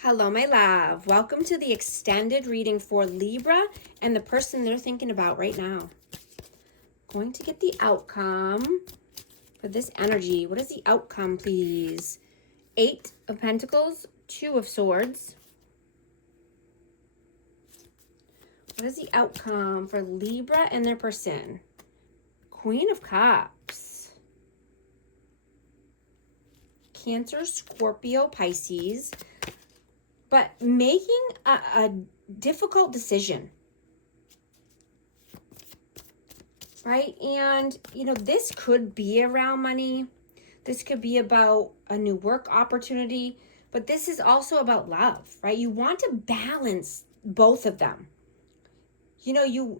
Hello, my love. Welcome to the extended reading for Libra and the person they're thinking about right now. Going to get the outcome for this energy. What is the outcome, please? 8 of Pentacles, 2 of Swords. What is the outcome for Libra and their person? Queen of Cups. Cancer, Scorpio, Pisces. But making a difficult decision, right? And, this could be around money. This could be about a new work opportunity, but this is also about love, right? You want to balance both of them. You're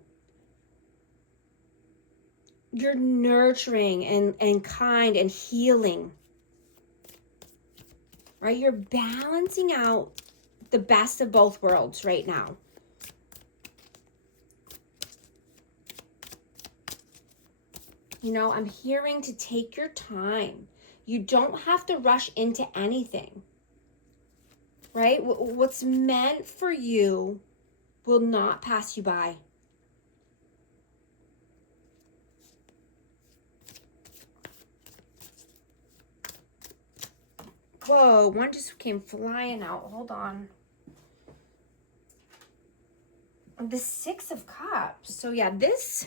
nurturing and kind and healing, right? You're balancing out the best of both worlds right now. I'm hearing to take your time. You don't have to rush into anything, right? What's meant for you will not pass you by. Whoa, one just came flying out. Hold on. The 6 of Cups. So yeah, this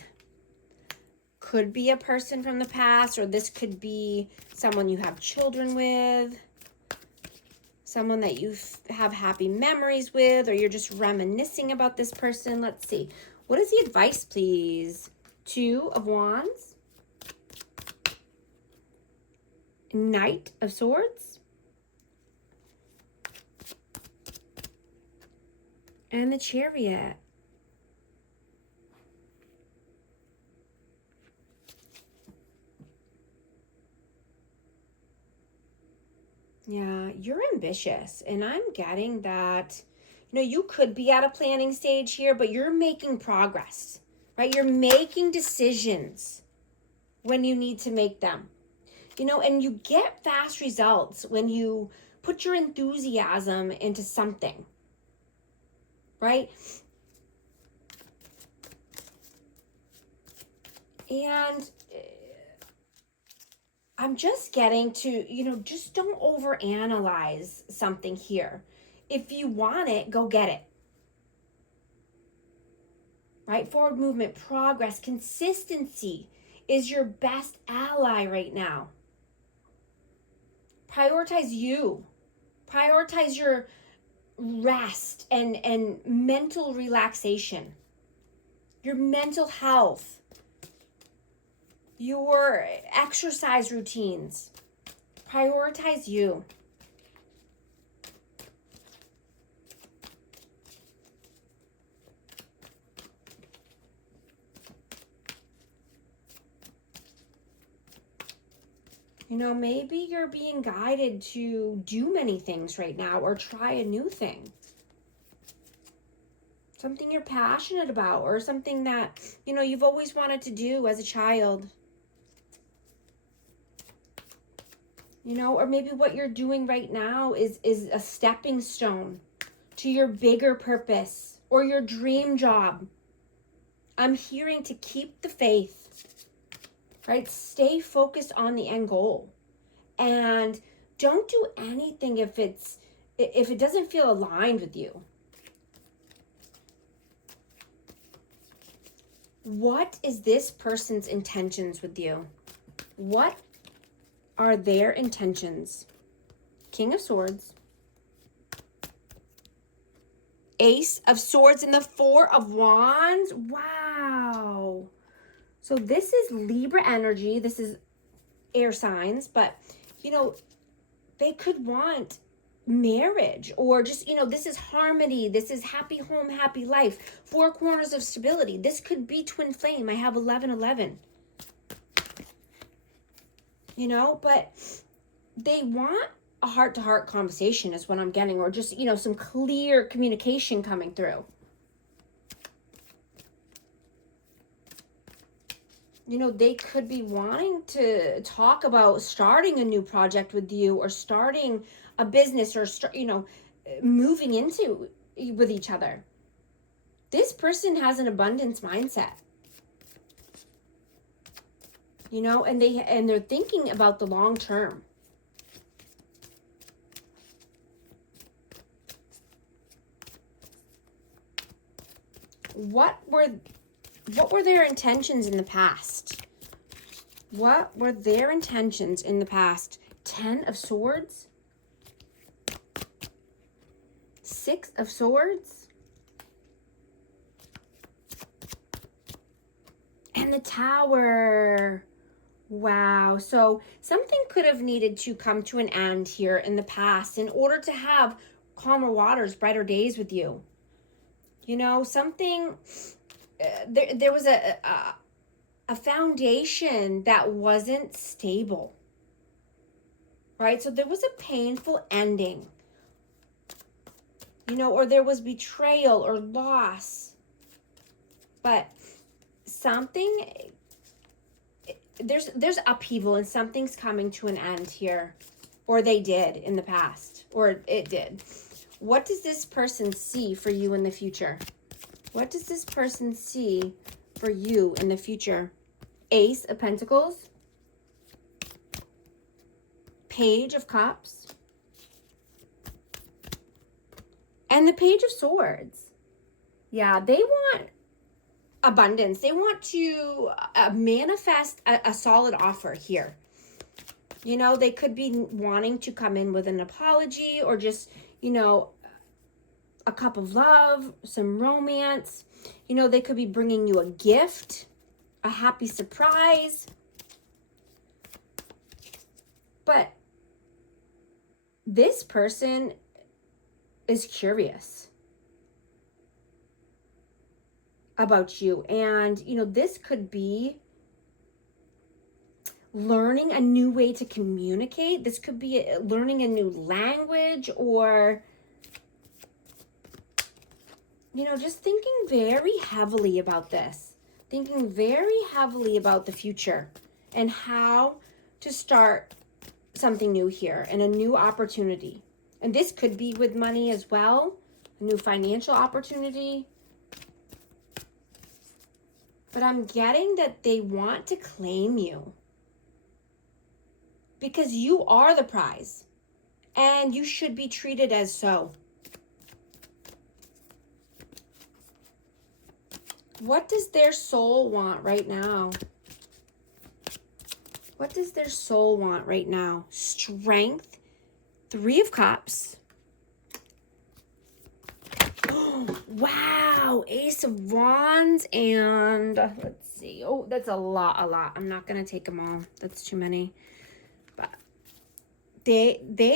could be a person from the past, or this could be someone you have children with, someone that you have happy memories with, or you're just reminiscing about this person. Let's see. What is the advice, please? 2 of Wands. Knight of Swords. And the Chariot. Yeah, you're ambitious, and I'm getting that, you could be at a planning stage here, but you're making progress, right? You're making decisions when you need to make them, and you get fast results when you put your enthusiasm into something, right? And I'm just getting to, just don't overanalyze something here. If you want it, go get it. Right? Forward movement, progress, consistency is your best ally right now. Prioritize you. Prioritize your rest and mental relaxation. Your mental health. Your exercise routines. Prioritize you. Maybe you're being guided to do many things right now or try a new thing. Something you're passionate about, or something that, you've always wanted to do as a child. Or maybe what you're doing right now is a stepping stone to your bigger purpose or your dream job. I'm hearing to keep the faith, right? Stay focused on the end goal, and don't do anything if it doesn't feel aligned with you. What is this person's intentions with you? What are their intentions? King of Swords, Ace of Swords, and the 4 of Wands. Wow. So this is Libra energy. This is air signs, but, they could want marriage, or just, this is harmony. This is happy home, happy life. 4 corners of stability. This could be twin flame. I have 1111. But they want a heart-to-heart conversation is what I'm getting, or just, some clear communication coming through. They could be wanting to talk about starting a new project with you, or starting a business, or moving into with each other. This person has an abundance mindset. You know, and they're thinking about the long term. What were their intentions in the past? What were their intentions in the past? 10 of Swords? 6 of Swords? And the Tower. Wow. So something could have needed to come to an end here in the past in order to have calmer waters, brighter days with you. You know, something, there was a foundation that wasn't stable, right? So there was a painful ending, you know, or there was betrayal or loss, but something, there's upheaval and something's coming to an end here, or they did in the past, or it did. What does this person see for you in the future? What does this person see for you in the future? Ace of Pentacles, Page of Cups, and the Page of Swords. Yeah, they want abundance. They want to manifest a solid offer here. You know, they could be wanting to come in with an apology or just, you know, a cup of love, some romance. You know, they could be bringing you a gift, a happy surprise. But this person is curious about you. And, you know, this could be learning a new way to communicate. This could be learning a new language, or, you know, just thinking very heavily about this. Thinking very heavily about the future and how to start something new here and a new opportunity. And this could be with money as well, a new financial opportunity. But I'm getting that they want to claim you because you are the prize and you should be treated as so. What does their soul want right now? What does their soul want right now? Strength, 3 of Cups. Wow, Ace of Wands, and let's see. Oh, that's a lot. I'm not going to take them all. That's too many. But they're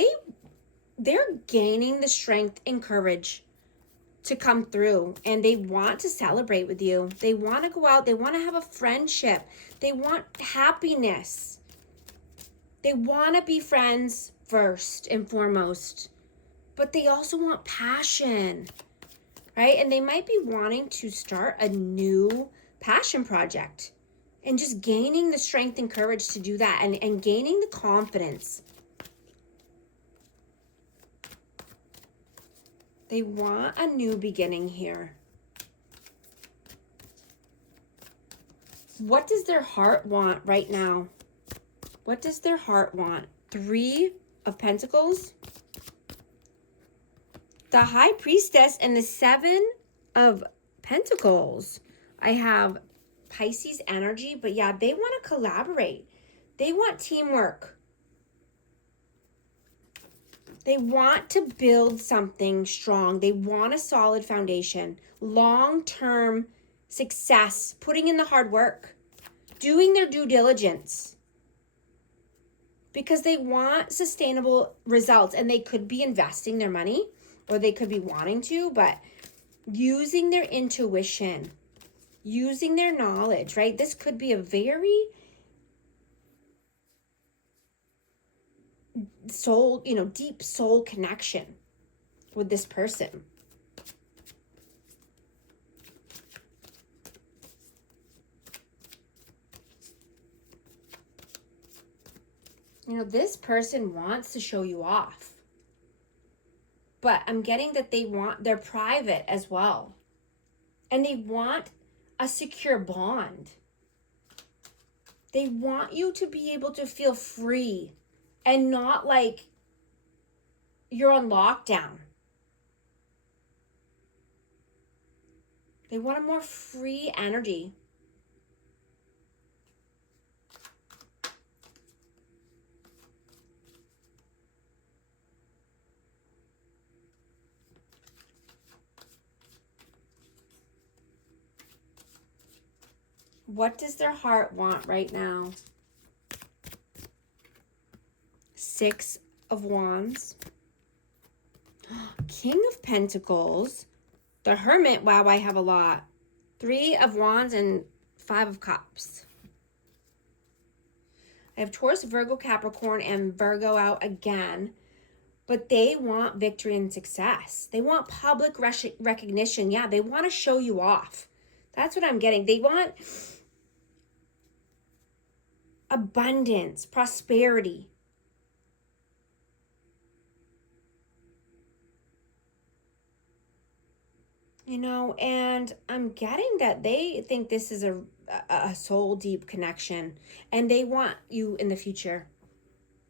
gaining the strength and courage to come through, and they want to celebrate with you. They want to go out. They want to have a friendship. They want happiness. They want to be friends first and foremost, but they also want passion, right? And they might be wanting to start a new passion project and just gaining the strength and courage to do that, and gaining the confidence. They want a new beginning here. What does their heart want right now? What does their heart want? 3 of Pentacles, the High Priestess, and the 7 of Pentacles. I have Pisces energy, but yeah, they want to collaborate. They want teamwork. They want to build something strong. They want a solid foundation, long-term success, putting in the hard work, doing their due diligence, because they want sustainable results. And they could be investing their money, or they could be wanting to, but using their intuition, using their knowledge, right? This could be a very soul, you know, deep soul connection with this person. You know, this person wants to show you off, but I'm getting that they're private as well. And they want a secure bond. They want you to be able to feel free and not like you're on lockdown. They want a more free energy. What does their heart want right now? 6 of Wands. King of Pentacles. The Hermit. Wow, I have a lot. 3 of Wands and 5 of Cups. I have Taurus, Virgo, Capricorn, and Virgo out again. But they want victory and success. They want public recognition. Yeah, they want to show you off. That's what I'm getting. They want abundance, prosperity. You know, and I'm getting that they think this is a soul deep connection, and they want you in the future.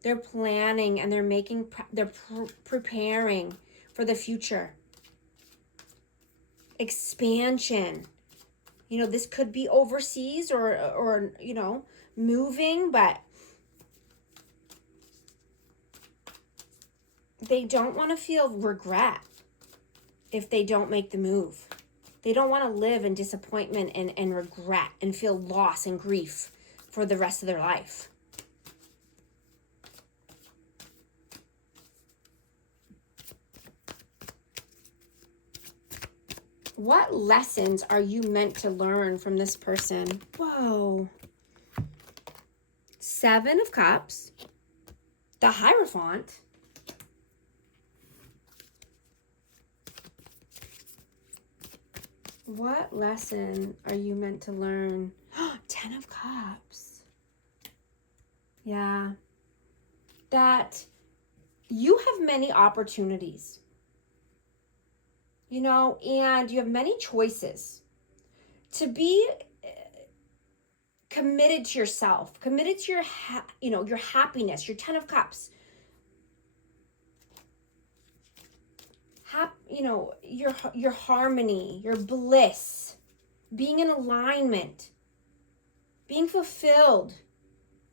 They're planning and they're preparing for the future. Expansion. You know, this could be overseas or you know, moving, but they don't want to feel regret if they don't make the move. They don't want to live in disappointment and regret and feel loss and grief for the rest of their life. What lessons are you meant to learn from this person? Whoa. 7 of Cups. The Hierophant. What lesson are you meant to learn? 10 of Cups. Yeah. That you have many opportunities. You know, and you have many choices. To be committed to yourself, committed to your happiness, your 10 of Cups. Your harmony, your bliss, being in alignment, being fulfilled,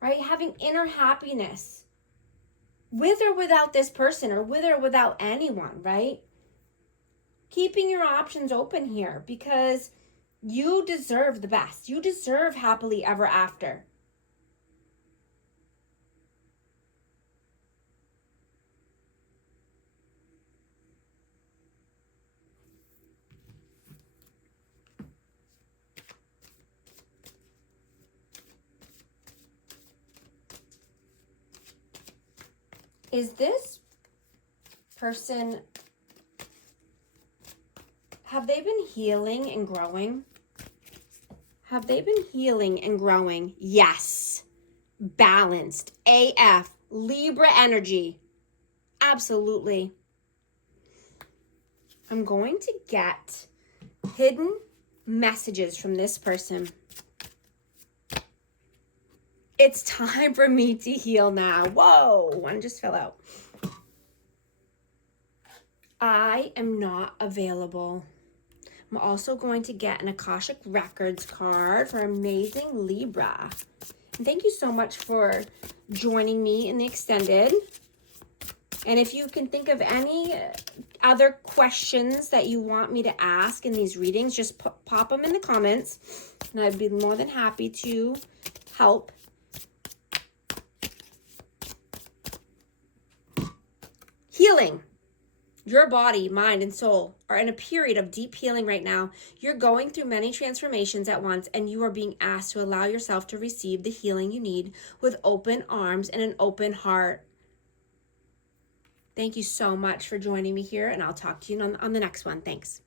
right? Having inner happiness with or without this person, or with or without anyone, right? Keeping your options open here, because you deserve the best. You deserve happily ever after. Is this person, have they been healing and growing? Have they been healing and growing? Yes. Balanced. AF. Libra energy. Absolutely. I'm going to get hidden messages from this person. It's time for me to heal now. Whoa, one just fell out. I am not available. I'm also going to get an Akashic Records card for amazing Libra. And thank you so much for joining me in the extended. And if you can think of any other questions that you want me to ask in these readings, just pop them in the comments, and I'd be more than happy to help. Healing. Your body, mind, and soul are in a period of deep healing right now. You're going through many transformations at once, and you are being asked to allow yourself to receive the healing you need with open arms and an open heart. Thank you so much for joining me here, and I'll talk to you on the next one. Thanks.